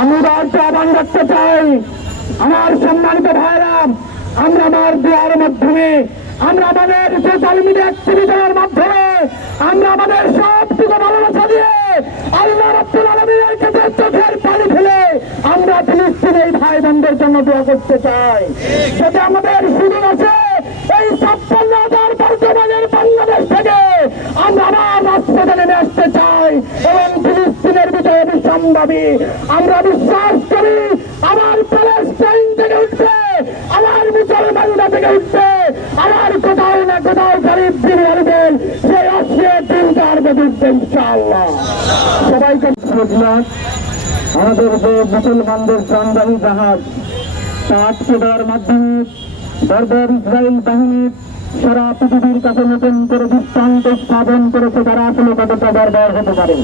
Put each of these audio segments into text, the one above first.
আমি রাজ্য আহ্বান রাখতে চাই, আমার সম্মানিত ভাইরা, আমরা আমার দেওয়ার মাধ্যমে, আমরা আমাদের সোশ্যাল মিডিয়া অ্যাক্টিভিটির মাধ্যমে, আমরা আমাদের সবটুকু ভালোবাসা দিয়ে আল্লাহ রাব্বুল আলামিনের কাছে চোখের পানি ফেলে আমরা ফিলিস্তিনের ভাই বোনদের জন্য দোয়া করতে চাই। যাতে আমাদের সুযোগ আছে এই 56,000 বর্তমানের বাংলাদেশ থেকে আমরা আবার রাজপথে নেমে আসতে চাই এবং ফিলিস্তিনের বিজয়ে বিসম্ভাবী আমরা বিশ্বাস করি আমার প্যালেস্টাইন থেকে উঠবে, আমার মুসলমানরা থেকে উঠবে, আমার কোথাও না কোথাও গরিব দিন আসবেন, সেই অশ্লীল দিন কারবে উঠবে ইনশাআল্লাহ। সবাইকে আমাদের যে মুসলমানদের প্রাণবাহী জাহাজ তা আটকে দেওয়ার মাধ্যমে বর্বর ইসরায়েল বাহিনী সারা পৃথিবীর কাছে নতুন করে দৃষ্টান্ত স্থাপন করেছে তারা আসলে কতটা বর্বর হতে পারে।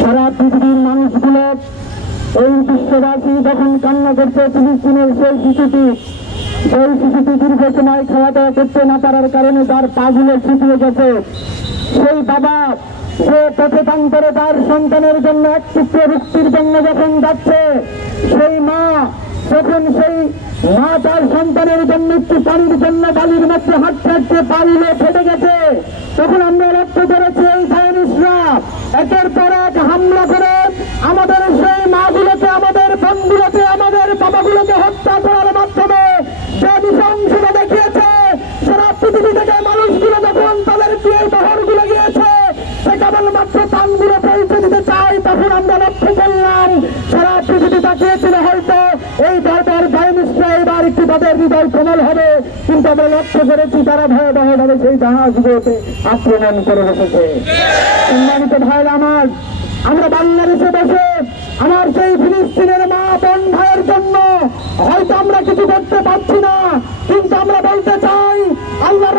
সারা পৃথিবীর মানুষগুলো এই বিশ্ববাসী যখন কান্না করছে ফিলিস্তিনের সেই শিশুটি দীর্ঘ সময় খাওয়া দাওয়া করতে না পারার কারণে তার পাগুলো শুকিয়ে গেছে, সেই বাবা যে পথে প্রান্তরে তার সন্তানের জন্য এক টুকরো রুক্তির জন্য যখন যাচ্ছে, সেই মা যখন সেই মা তার সন্তানের জন্য একটু পানির জন্য বালির মধ্যে হাঁটতে হাঁটতে পাগুলো ফেটে গেছে, তখন আমরা লক্ষ্য করেছি এই সায়েনিস্টরা একের পর এক হামলা করে আমাদের সেই মাগুলোকে, আমাদের বোনগুলোকে, আমাদের বাবাগুলোকে হত্যা করার মাধ্যমে যে নৃশংসতা দেখিয়েছে। সারা পৃথিবী থেকে মানুষগুলো যখন তাদের প্রিয় বহরগুলো গিয়েছে সে কেবলমাত্র প্রাণগুলো পৌঁছে দিতে চাই, তখন আমরা লক্ষ্য করলাম সারা পৃথিবী তাকিয়েছিল হয়তো এই বর্বর সায়েনিস্টরা এবার একটু তাদের হৃদয় কোমল হবে, কিন্তু আমরা লক্ষ্য করেছি তারা ভয়াবহভাবে সেই জাহাজগুলোতে আক্রমণ করে বসেছে। সম্মানিত ভাইরা আমার, আমরা বাংলাদেশে বসে আমার সেই ফিলিস্তিনের মা বোন ভাইয়ের জন্য হয়তো আমরা কিছু করতে পারছি না, কিন্তু আমরা বলতে চাই আল্লাহ